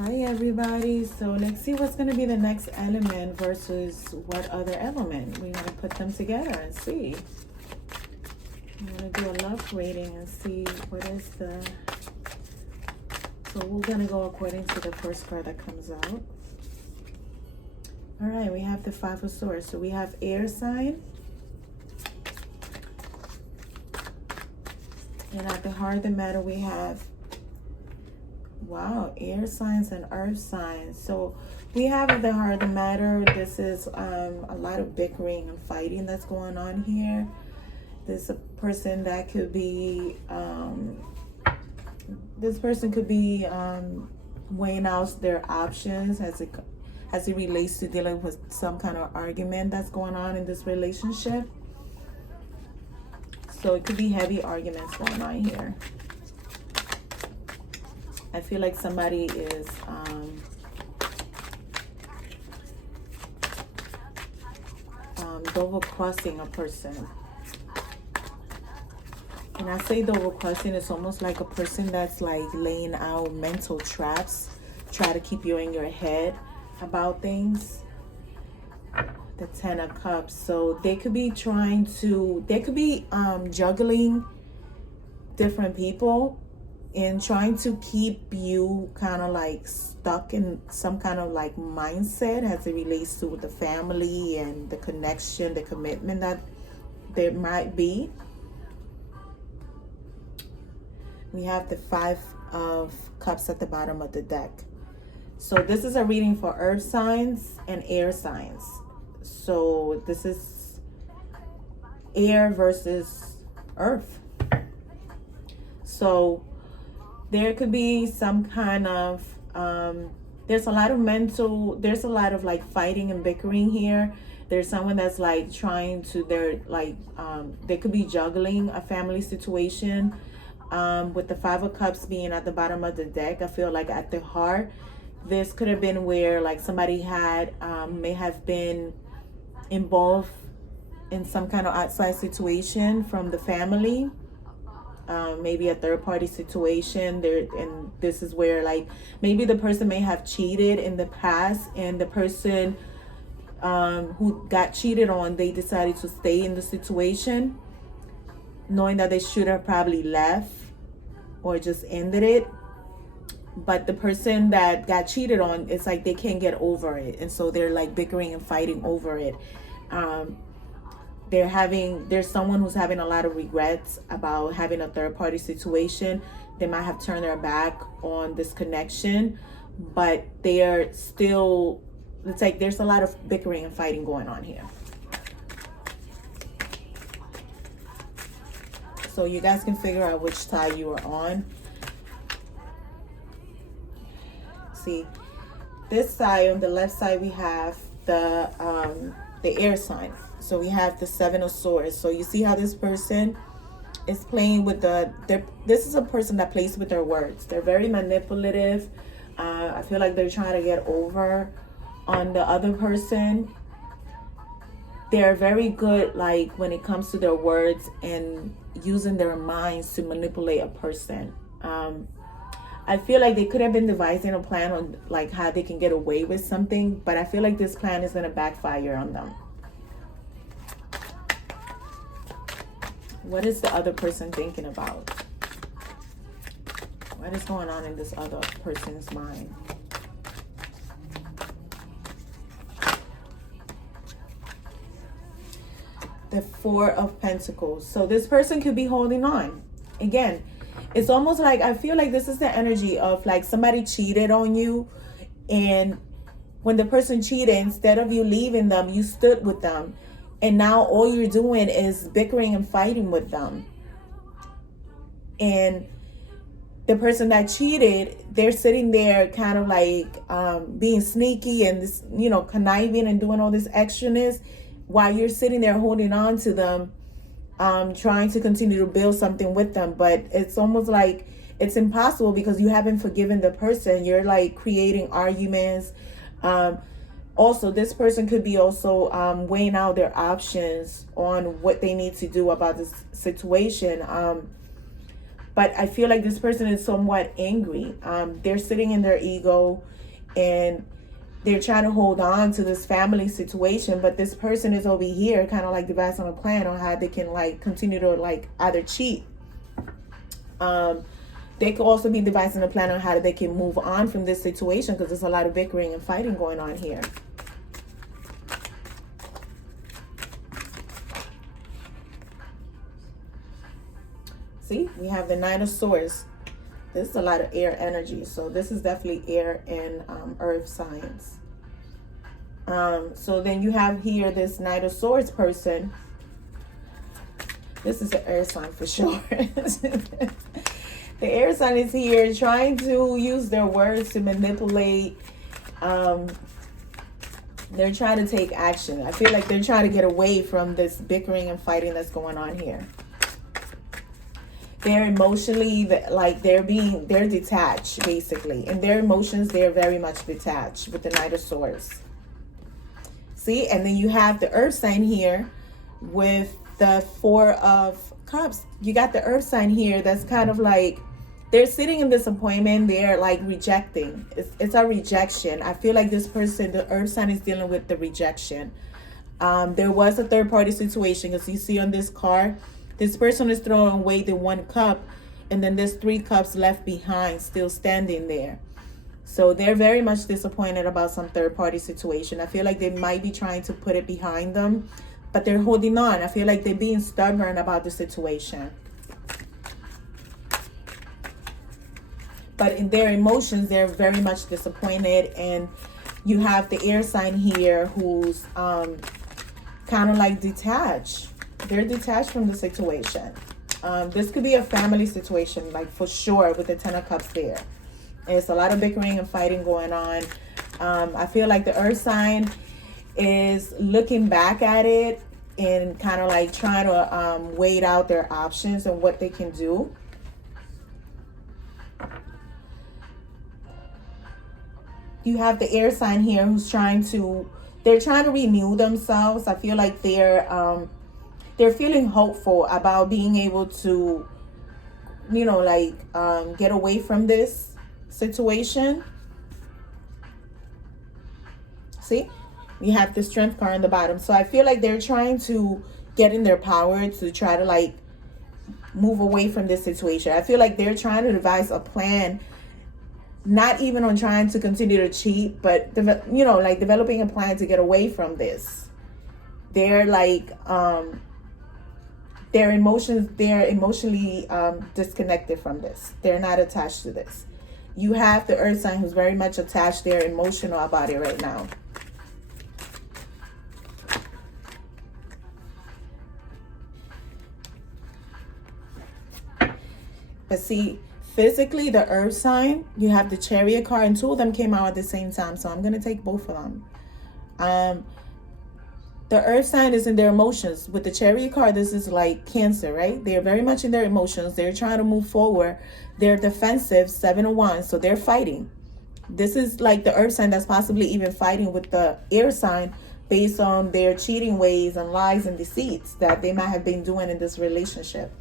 Hi everybody. So let's see what's going to be the next element versus what other element. We're going to put them together and see. I'm going to do a love reading and see what is the... So we're going to go according to the first card that comes out. All right, we have the Five of Swords. So we have air sign. And at the heart of the matter we have, wow, air signs and earth signs. So we have at the heart of the matter, this is a lot of bickering and fighting that's going on here. There's a person that could be, this person could be weighing out their options as it relates to dealing with some kind of argument that's going on in this relationship. So it could be heavy arguments going on here. I feel like somebody is double crossing a person. And I say double crossing, it's almost like a person that's like laying out mental traps, try to keep you in your head about things. The Ten of Cups. So they could be trying to, they could be juggling different people and trying to keep you kind of like stuck in some kind of like mindset as it relates to the family and the connection, the commitment that there might be. We have the Five of Cups at the bottom of the deck. So this is a reading for earth signs and air signs. So this is air versus earth. So there could be some kind of, there's a lot of like fighting and bickering here. There's someone that's like trying to, they could be juggling a family situation. With the Five of Cups being at the bottom of the deck, I feel like at the heart, this could have been where like somebody had, may have been involved in some kind of outside situation from the family. Maybe a third party situation there, and this is where like maybe the person may have cheated in the past, and the person who got cheated on, they decided to stay in the situation knowing that they should have probably left or just ended it. But the person that got cheated on, it's like they can't get over it, and so they're like bickering and fighting over it. There's someone who's having a lot of regrets about having a third party situation. They might have turned their back on this connection, but they're still, it's like there's a lot of bickering and fighting going on here. So you guys can figure out which side you are on. See, this side, on the left side, we have the air sign. So we have the Seven of Swords. So you see how this person is playing with this is a person that plays with their words. They're very manipulative. I feel like they're trying to get over on the other person. They're very good, like when it comes to their words and using their minds to manipulate a person. I feel like they could have been devising a plan on like how they can get away with something, but I feel like this plan is going to backfire on them. What is the other person thinking about? What is going on in this other person's mind? The Four of Pentacles. So this person could be holding on. Again, it's almost like, I feel like this is the energy of like somebody cheated on you, and when the person cheated, instead of you leaving them, you stood with them. And now all you're doing is bickering and fighting with them. And the person that cheated, they're sitting there kind of like being sneaky and this, conniving and doing all this extraness while you're sitting there holding on to them, trying to continue to build something with them. But it's almost like it's impossible because you haven't forgiven the person. You're like creating arguments. Also, this person could be also weighing out their options on what they need to do about this situation. but I feel like this person is somewhat angry. They're sitting in their ego, and they're trying to hold on to this family situation, but this person is over here kind of like devising a plan on how they can like continue to like either cheat. They could also be devising a plan on how they can move on from this situation, because there's a lot of bickering and fighting going on here. See, we have the Knight of Swords. This is a lot of air energy, so this is definitely air and earth signs. So then you have here this Knight of Swords person. This is an air sign for sure. The air sign is here trying to use their words to manipulate. They're trying to take action. I feel like they're trying to get away from this bickering and fighting that's going on here. They're emotionally, like they're detached basically. In their emotions, they're very much detached with the Knight of Swords. See, and then you have the earth sign here with the Four of Cups. You got the earth sign here that's kind of like, they're sitting in disappointment. They're like rejecting. It's a rejection. I feel like this person, the earth sign, is dealing with the rejection. There was a third party situation, because you see on this card, this person is throwing away the 1 cup, and then there's 3 cups left behind, still standing there. So they're very much disappointed about some third party situation. I feel like they might be trying to put it behind them, but they're holding on. I feel like they're being stubborn about the situation. But in their emotions, they're very much disappointed. And you have the air sign here who's kind of like detached. They're detached from the situation. This could be a family situation, like for sure, with the 10 of Cups there. It's a lot of bickering and fighting going on. I feel like the earth sign is looking back at it and kind of like trying to weigh out their options and what they can do. You have the air sign here who's they're trying to renew themselves. I feel like they're feeling hopeful about being able to, you know, like get away from this situation. See, you have the Strength card on the bottom. So I feel like they're trying to get in their power to try to like move away from this situation. I feel like they're trying to devise a plan, not even on trying to continue to cheat, but you know, like developing a plan to get away from this. They're like they're emotionally disconnected from this. They're not attached to this. You have the earth sign who's very much attached. They're emotional about it right now. But see, physically, the earth sign, you have the Chariot card, and 2 of them came out at the same time. So I'm going to take both of them. The earth sign is in their emotions. With the Chariot card, this is like Cancer, right? They're very much in their emotions. They're trying to move forward. They're defensive, 7 of Wands. So they're fighting. This is like the earth sign that's possibly even fighting with the air sign based on their cheating ways and lies and deceits that they might have been doing in this relationship.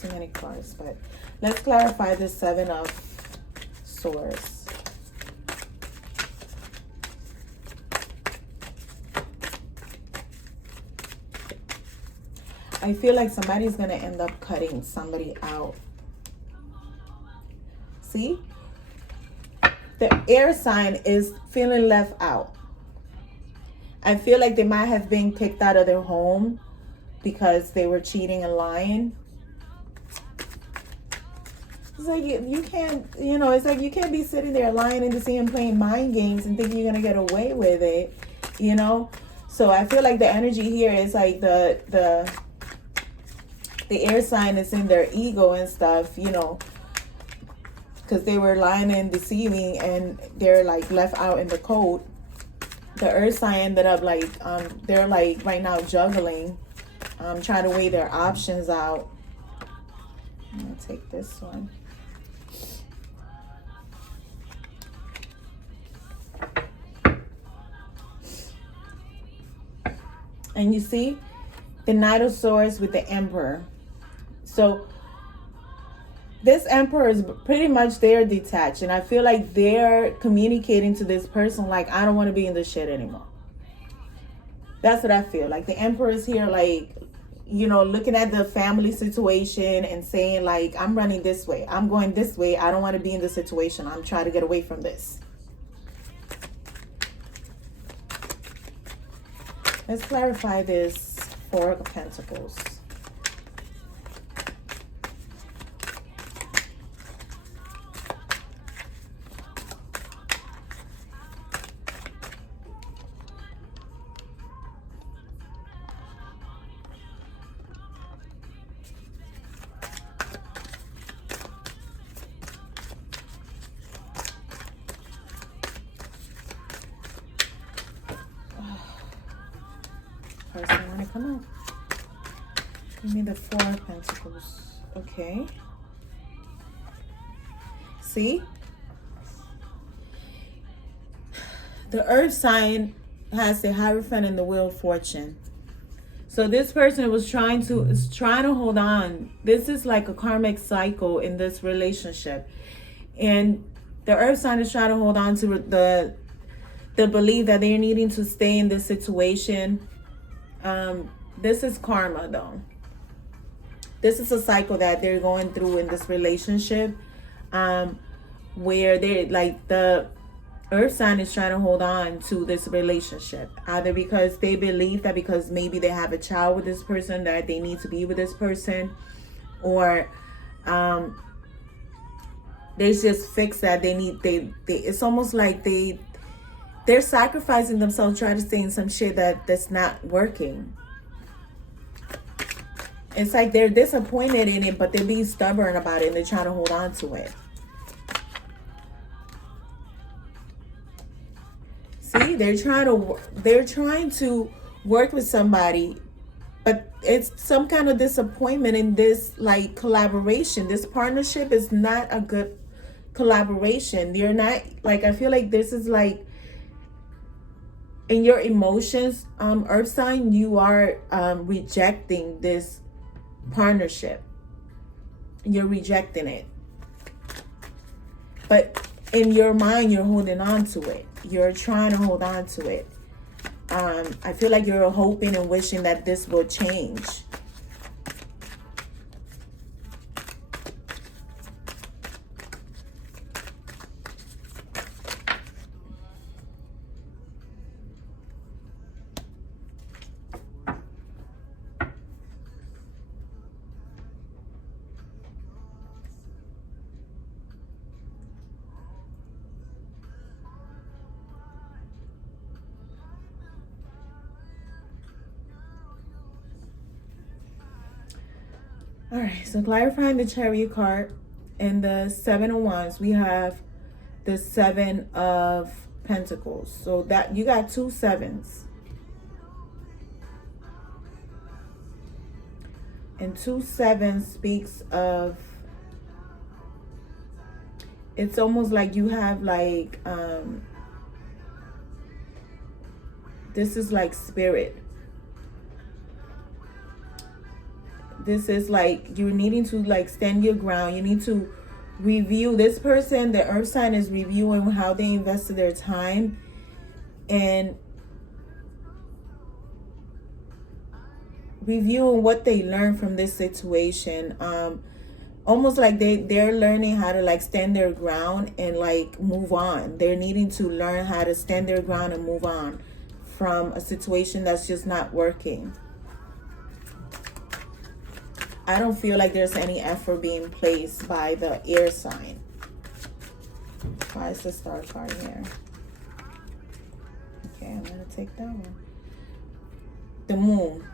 Too many cards, but let's clarify the 7 of Swords. I feel like somebody's going to end up cutting somebody out. See? The air sign is feeling left out. I feel like they might have been kicked out of their home because they were cheating and lying. It's like you can't, you know, it's like you can't be sitting there lying and deceiving, playing mind games and thinking you're going to get away with it, you know? So I feel like the energy here is like the air sign is in their ego and stuff, you know, because they were lying and deceiving and they're like left out in the cold. The earth sign ended up like, they're like right now juggling, trying to weigh their options out. I'm going to take this one. And you see the Knight of Swords with the Emperor. So this Emperor is pretty much they're detached, and I feel like they're communicating to this person like, I don't want to be in this shit anymore. That's what I feel like. The Emperor is here, like, you know, looking at the family situation and saying like, I'm running this way, I'm going this way, I don't want to be in this situation, I'm trying to get away from this. Let's clarify this Four of Pentacles. Person want to come up. Give me the Four of Pentacles. Okay. See? The Earth sign has the Hierophant and the Wheel of Fortune. So this person is trying to hold on. This is like a karmic cycle in this relationship. And the Earth sign is trying to hold on to the belief that they're needing to stay in this situation. This is karma though. This is a cycle that they're going through in this relationship, where they're like, the Earth sign is trying to hold on to this relationship, either because they believe that because maybe they have a child with this person that they need to be with this person, or they just fix that they it's almost like they're sacrificing themselves trying to stay in some shit that's not working. It's like they're disappointed in it, but they're being stubborn about it and they're trying to hold on to it. See, they're trying to work with somebody, but it's some kind of disappointment in this like collaboration. This partnership is not a good collaboration. You're not, like, I feel like this is like, in your emotions, Earth sign, you are rejecting this partnership. You're rejecting it. But in your mind, you're holding on to it. You're trying to hold on to it. I feel like you're hoping and wishing that this will change. All right, so clarifying the Chariot card and the Seven of Wands, we have the Seven of Pentacles. So that you got two sevens. And 2 7 speaks of, it's almost like you have like, this is like spirit. This is like you're needing to like stand your ground. You need to review this person. The Earth sign is reviewing how they invested their time and reviewing what they learned from this situation. Almost like they're learning how to like stand their ground and like move on. They're needing to learn how to stand their ground and move on from a situation that's just not working. I don't feel like there's any effort being placed by the air sign. Why is the Star card here? Okay, I'm going to take that one. The Moon.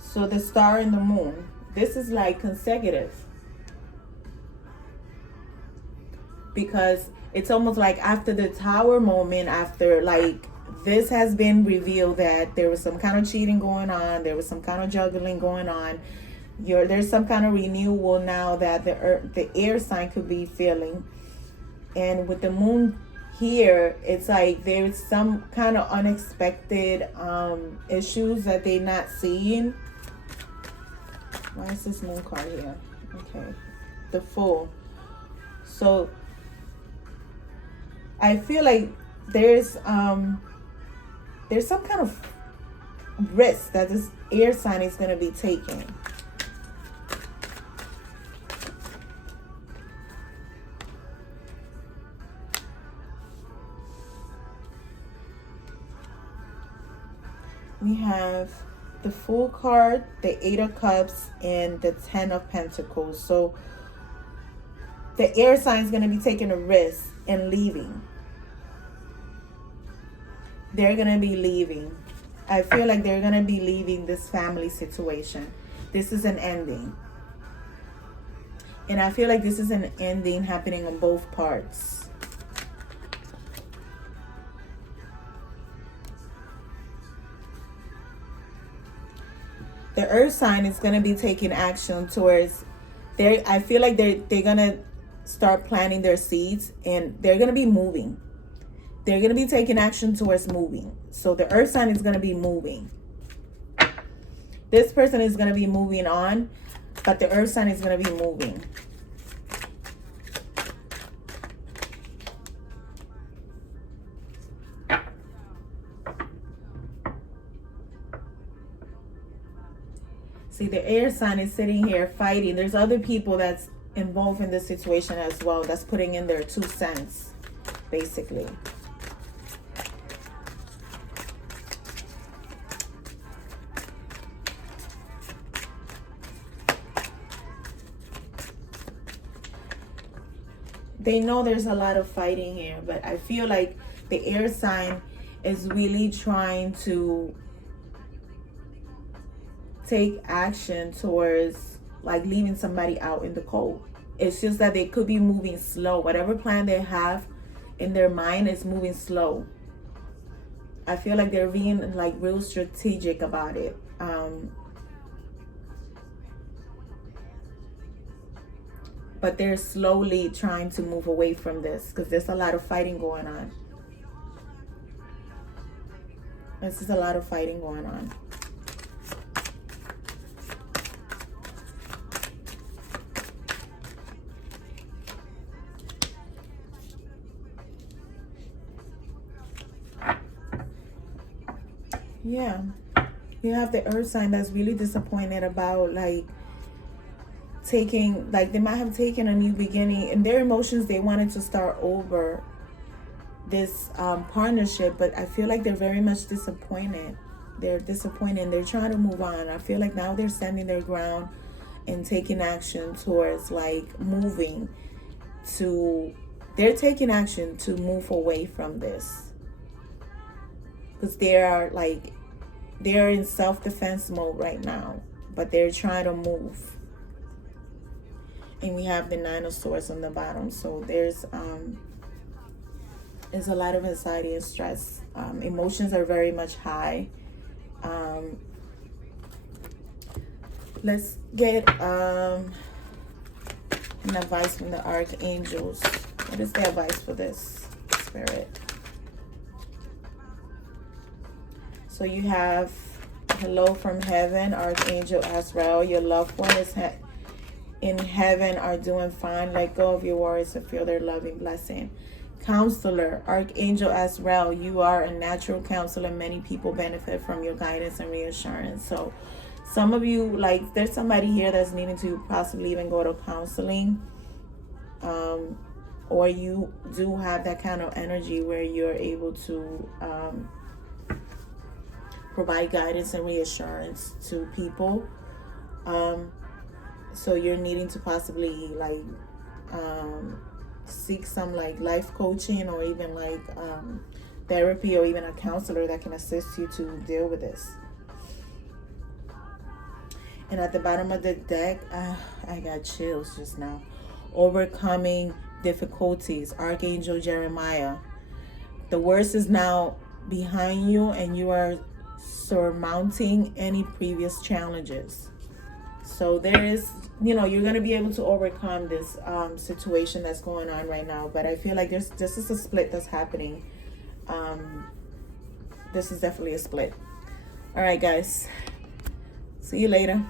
So the Star and the Moon. This is like consecutive. Because it's almost like after the Tower moment, after like this has been revealed that there was some kind of cheating going on, there was some kind of juggling going on. There's some kind of renewal now that the air sign could be feeling. And with the Moon here it's like there's some kind of unexpected issues that they're not seeing. Why is this moon card here? Okay, the Fool. So I feel like there's some kind of risk that this air sign is going to be taking. We have the Fool card, the Eight of Cups, and the Ten of Pentacles. So the air sign is going to be taking a risk and leaving. They're going to be leaving. I feel like they're going to be leaving this family situation. This is an ending. And I feel like this is an ending happening on both parts. The Earth sign is going to be taking action towards I feel like they're going to start planting their seeds, and they're going to be moving. They're going to be taking action towards moving. So the Earth sign is going to be moving. This person is going to be moving on, but the Earth sign is going to be moving. See, the air sign is sitting here fighting. There's other people that's involved in this situation as well, that's putting in their 2 cents, basically. They know there's a lot of fighting here, but I feel like the air sign is really trying to take action towards like leaving somebody out in the cold. It's just that they could be moving slow. Whatever plan they have in their mind is moving slow. I feel like they're being like real strategic about it. But they're slowly trying to move away from this because there's a lot of fighting going on. This is a lot of fighting going on. Yeah, you have the Earth sign that's really disappointed about like taking, like they might have taken a new beginning in their emotions. They wanted to start over this partnership, but I feel like they're very much disappointed. They're disappointed. They're trying to move on. I feel like now they're standing their ground and taking action towards like moving to, they're taking action to move away from this because they're in self-defense mode right now, but they're trying to move. And we have the Nine of Swords on the bottom. So there's a lot of anxiety and stress. Emotions are very much high. Let's get an advice from the archangels. What is the advice for this, Spirit? So you have hello from heaven, Archangel Azrael. Your loved one is in heaven are doing fine. Let go of your worries and feel their loving blessing. Counselor, Archangel Azrael, you are a natural counselor. Many people benefit from your guidance and reassurance. So some of you, like there's somebody here that's needing to possibly even go to counseling. Or you do have that kind of energy where you're able to provide guidance and reassurance to people. So you're needing to possibly like seek some like life coaching or even like therapy or even a counselor that can assist you to deal with this. And at the bottom of the deck, I got chills just now. Overcoming difficulties, Archangel Jeremiah. The worst is now behind you and you are surmounting any previous challenges. So there is, you know, you're gonna be able to overcome this situation that's going on right now. But I feel like this is a split that's happening. This is definitely a split. All right, guys. See you later.